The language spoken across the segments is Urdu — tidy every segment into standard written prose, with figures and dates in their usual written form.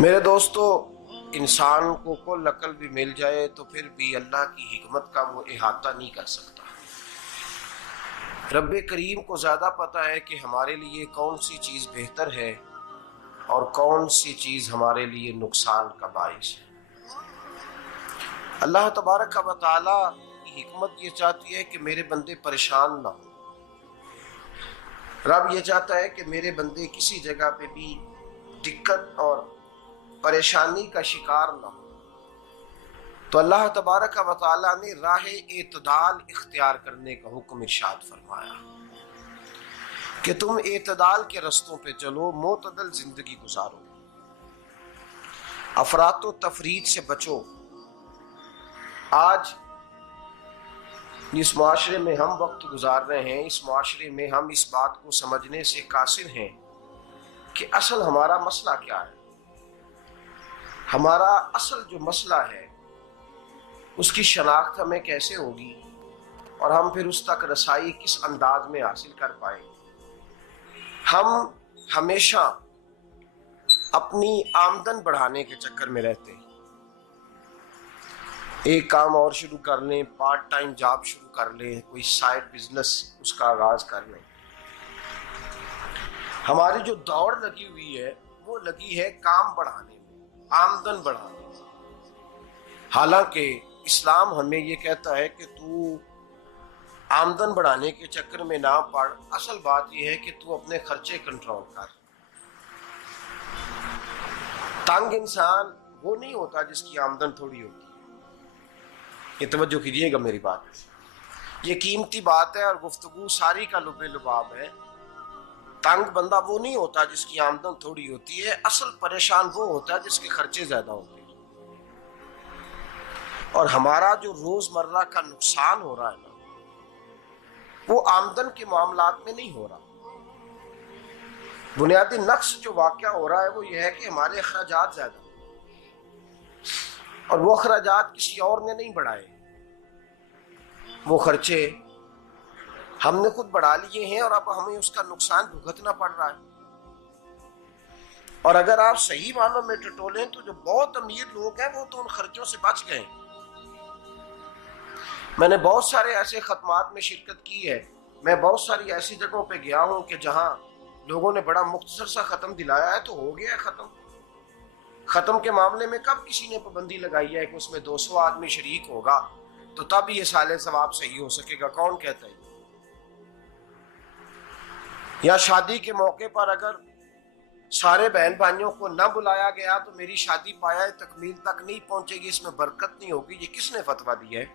میرے دوستو، انسان کو کل عقل بھی مل جائے تو پھر بھی اللہ کی حکمت کا وہ احاطہ نہیں کر سکتا۔ رب کریم کو زیادہ پتہ ہے کہ ہمارے لیے کون سی چیز بہتر ہے اور کون سی چیز ہمارے لیے نقصان کا باعث ہے۔ اللہ تبارک و تعالی کی حکمت یہ چاہتی ہے کہ میرے بندے پریشان نہ ہوں۔ رب یہ چاہتا ہے کہ میرے بندے کسی جگہ پہ بھی دقت اور پریشانی کا شکار نہ ہو۔ تو اللہ تبارک و تعالی نے راہ اعتدال اختیار کرنے کا حکم ارشاد فرمایا کہ تم اعتدال کے رستوں پہ چلو، معتدل زندگی گزارو، افراط و تفریط سے بچو۔ آج جس معاشرے میں ہم وقت گزار رہے ہیں، اس معاشرے میں ہم اس بات کو سمجھنے سے قاصر ہیں کہ اصل ہمارا مسئلہ کیا ہے۔ ہمارا اصل جو مسئلہ ہے اس کی شناخت ہمیں کیسے ہوگی اور ہم پھر اس تک رسائی کس انداز میں حاصل کر پائیں۔ ہم ہمیشہ اپنی آمدن بڑھانے کے چکر میں رہتے ہیں۔ ایک کام اور شروع کر لیں، پارٹ ٹائم جاب شروع کر لیں، کوئی سائیڈ بزنس اس کا آغاز کر لیں۔ ہماری جو دوڑ لگی ہوئی ہے وہ لگی ہے کام بڑھانے میں، آمدن بڑھانے میں۔ حالانکہ اسلام ہمیں یہ کہتا ہے کہ تو آمدن بڑھانے کے چکر میں نہ پڑ، اصل بات یہ ہے کہ تو اپنے خرچے کنٹرول کر۔ تنگ انسان وہ نہیں ہوتا جس کی آمدن تھوڑی ہوتی ہے۔ یہ توجہ کیجیے گا میری بات، یہ قیمتی بات ہے اور گفتگو ساری کا لب لباب ہے۔ تنگ بندہ وہ نہیں ہوتا جس کی آمدن تھوڑی ہوتی ہے، اصل پریشان وہ ہوتا ہے جس کے خرچے زیادہ ہوتے ہیں۔ اور ہمارا جو روزمرہ کا نقصان ہو رہا ہے نا، وہ آمدن کے معاملات میں نہیں ہو رہا۔ بنیادی نقص جو واقعہ ہو رہا ہے وہ یہ ہے کہ ہمارے اخراجات زیادہ ہیں اور وہ اخراجات کسی اور نے نہیں بڑھائے، وہ خرچے ہم نے خود بڑھا لیے ہیں اور اب ہمیں اس کا نقصان بھگتنا پڑ رہا ہے۔ اور اگر آپ صحیح معنوں میں ٹٹولیں تو جو بہت امیر لوگ ہیں وہ تو ان خرچوں سے بچ گئے۔ میں نے بہت سارے ایسے ختمات میں شرکت کی ہے، میں بہت ساری ایسی جگہوں پہ گیا ہوں کہ جہاں لوگوں نے بڑا مختصر سا ختم دلایا ہے تو ہو گیا ہے ختم۔ ختم کے معاملے میں کب کسی نے پابندی لگائی ہے کہ اس میں 200 آدمی شریک ہوگا تو تب یہ سال ثواب صحیح ہو سکے گا؟ کون کہتا ہے؟ یا شادی کے موقع پر اگر سارے بہن بھائیوں کو نہ بلایا گیا تو میری شادی پایہ تکمیل تک نہیں پہنچے گی، اس میں برکت نہیں ہوگی، یہ کس نے فتویٰ دیا ہے؟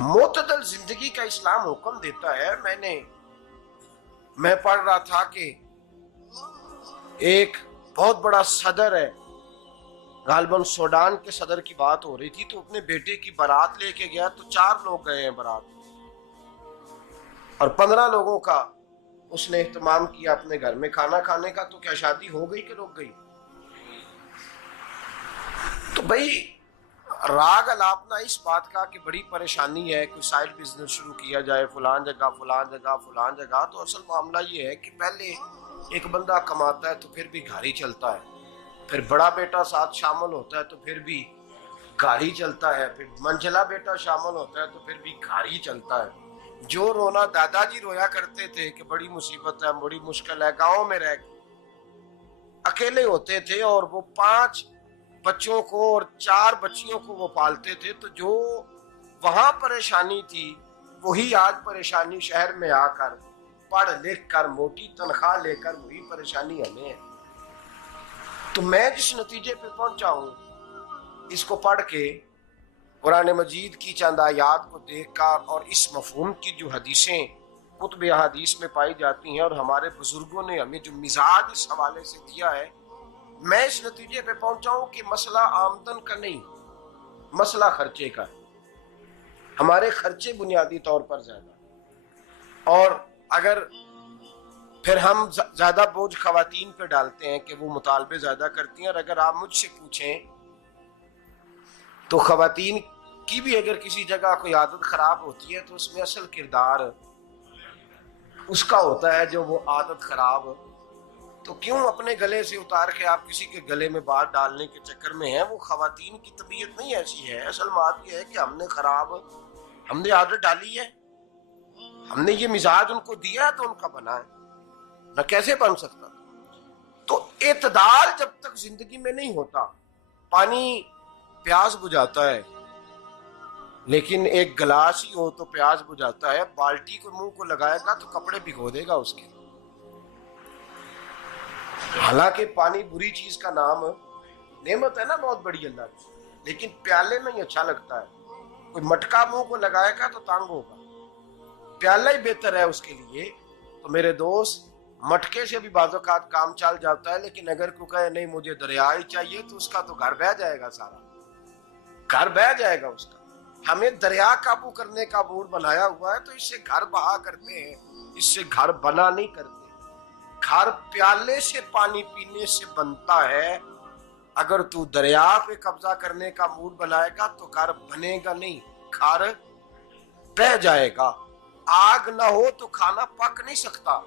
معتدل زندگی کا اسلام حکم دیتا ہے۔ میں پڑھ رہا تھا کہ ایک بہت بڑا صدر ہے، غالباً سوڈان کے صدر کی بات ہو رہی تھی، تو اپنے بیٹے کی بارات لے کے گیا تو 4 لوگ گئے ہیں بارات اور 15 لوگوں کا اس نے اہتمام کیا اپنے گھر میں کھانا کھانے کا۔ تو کیا شادی ہو گئی کہ رک گئی؟ تو بھئی راگ الاپنا اس بات کا کہ بڑی پریشانی ہے، کوئی سائیڈ بزنس شروع کیا جائے فلان جگہ فلان جگہ فلان جگہ، تو اصل معاملہ یہ ہے کہ پہلے ایک بندہ کماتا ہے تو پھر بھی گھر ہی چلتا ہے، پھر بڑا بیٹا ساتھ شامل ہوتا ہے تو پھر بھی گھر ہی چلتا ہے، پھر منجلا بیٹا شامل ہوتا ہے تو پھر بھی گھر ہی چلتا ہے۔ جو رونا دادا جی رویا کرتے تھے کہ بڑی مصیبت ہے، بڑی مشکل ہے، گاؤں میں رہ اکیلے ہوتے تھے اور وہ 5 بچوں کو اور 4 بچیوں کو وہ پالتے تھے، تو جو وہاں پریشانی تھی وہی آج پریشانی شہر میں آ کر پڑھ لکھ کر موٹی تنخواہ لے کر وہی پریشانی ہمیں ہے۔ تو میں جس نتیجے پہ پہنچا ہوں اس کو پڑھ کے، قرآن مجید کی چند آیات کو دیکھ کر اور اس مفہوم کی جو حدیثیں کتب احادیث میں پائی جاتی ہیں اور ہمارے بزرگوں نے ہمیں جو مزاج اس حوالے سے دیا ہے، میں اس نتیجے پہ پہنچا ہوں کہ مسئلہ آمدن کا نہیں، مسئلہ خرچے کا ہے۔ ہمارے خرچے بنیادی طور پر زیادہ، اور اگر پھر ہم زیادہ بوجھ خواتین پہ ڈالتے ہیں کہ وہ مطالبے زیادہ کرتی ہیں، اور اگر آپ مجھ سے پوچھیں تو خواتین کی بھی اگر کسی جگہ کوئی عادت خراب ہوتی ہے تو اس میں اصل کردار اس کا ہوتا ہے جو وہ عادت خراب تو کیوں اپنے گلے سے اتار کے آپ کسی کے گلے میں بات ڈالنے کے چکر میں ہیں؟ وہ خواتین کی طبیعت نہیں ایسی ہے. اصل بات یہ ہے کہ ہم نے عادت ڈالی ہے، ہم نے یہ مزاج ان کو دیا ہے تو ان کا بنا ہے، نہ کیسے بن سکتا. تو اعتدال جب تک زندگی میں نہیں ہوتا، پانی پیاس بجھاتا ہے لیکن ایک گلاس ہی ہو تو پیاس بجھاتا ہے، بالٹی کو منہ کو لگائے گا تو کپڑے بھگو دے گا اس کے. حالانکہ پانی بری چیز کا نام نعمت ہے نا بہت بڑی اللہ کی، لیکن پیالے میں ہی اچھا لگتا ہے. کوئی مٹکا منہ کو لگائے گا تو تانگ ہوگا، پیالہ ہی بہتر ہے اس کے لیے. تو میرے دوست، مٹکے سے بھی بعض اوقات کام چل جاتا ہے، لیکن اگر کوئی کہے نہیں مجھے دریا ہی چاہیے تو اس کا تو گھر بہ جائے گا، سارا گھر بہ جائے گا اس کا. ہمیں دریا قابو کرنے کا موڈ بنایا ہوا ہے تو اس سے گھر بہا کرتے ہیں، اس سے گھر بنا نہیں کرتے. گھر پیالے سے پانی پینے سے بنتا ہے. اگر تو دریا پہ قبضہ کرنے کا موڈ بنائے گا تو گھر بنے گا نہیں، گھر بہ جائے گا. آگ نہ ہو تو کھانا پک نہیں سکتا،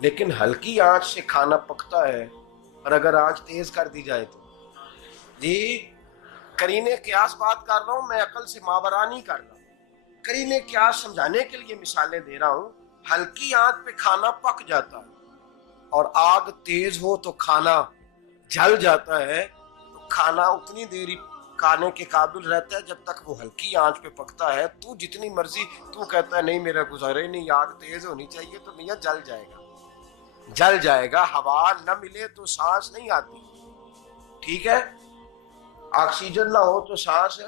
لیکن ہلکی آنچ سے کھانا پکتا ہے. اور اگر آنچ تیز کر دی جائے تو جی قرینے قیاس بات کر رہا ہوں، میں عقل سے ماورا نہیں کر رہا. قرینے قیاس سمجھانے کے لیے مثالیں دے رہا ہوں. ہلکی آنچ پہ کھانا پک جاتا ہے اور آگ تیز ہو تو کھانا جل جاتا ہے. تو کھانا اتنی دیر کھانے کے قابل رہتا ہے جب تک وہ ہلکی آنچ پہ پکتا ہے. تو جتنی مرضی تو کہتا ہے نہیں میرا گزارے نہیں، آگ تیز ہونی چاہیے، تو میاں جل جائے گا، جل جائے گا. ہوا نہ ملے تو سانس نہیں آتی، ٹھیک ہے؟ آکسیجن نہ ہو تو سانس،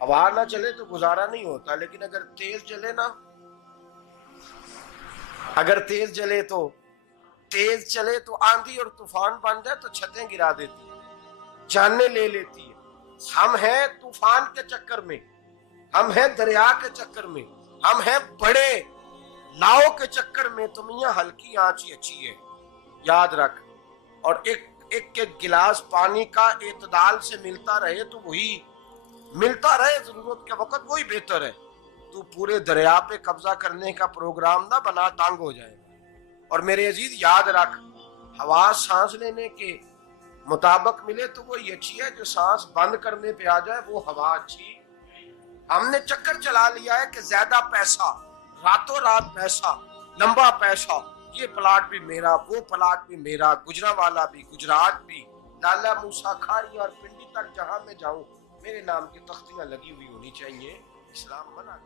ہوا نہ چلے تو گزارا نہیں ہوتا. لیکن اگر تیز جلے نا، اگر تیز چلے تو آندھی اور طوفان بن جائے تو چھتیں گرا دیتی ہے، جانیں لے لیتی ہے. ہم ہیں طوفان کے چکر میں، ہم ہیں دریا کے چکر میں، ہم ہیں بڑے لاؤ کے چکر میں. تو میاں ہلکی آنچ ہی اچھی ہے، یاد رکھ. اور ایک گلاس پانی کا اعتدال سے ملتا رہے تو وہی ملتا رہے، ضرورت کے وقت وہی بہتر ہے. تو پورے دریا پہ قبضہ کرنے کا پروگرام نہ بنا، تانگ ہو جائے گا. اور میرے عزیز یاد رکھ، ہوا سانس لینے کے مطابق ملے تو وہی اچھی ہے، جو سانس بند کرنے پہ آ جائے وہ ہوا اچھی. ہم نے چکر چلا لیا ہے کہ زیادہ پیسہ، راتوں رات پیسہ، لمبا پیسہ، یہ پلاٹ بھی میرا، وہ پلاٹ بھی میرا، گجرانوالا بھی، گجرات بھی، لالا موسیٰ کھاری اور پنڈی تک جہاں میں جاؤں میرے نام کی تختیاں لگی ہوئی ہونی چاہیے. اسلام منع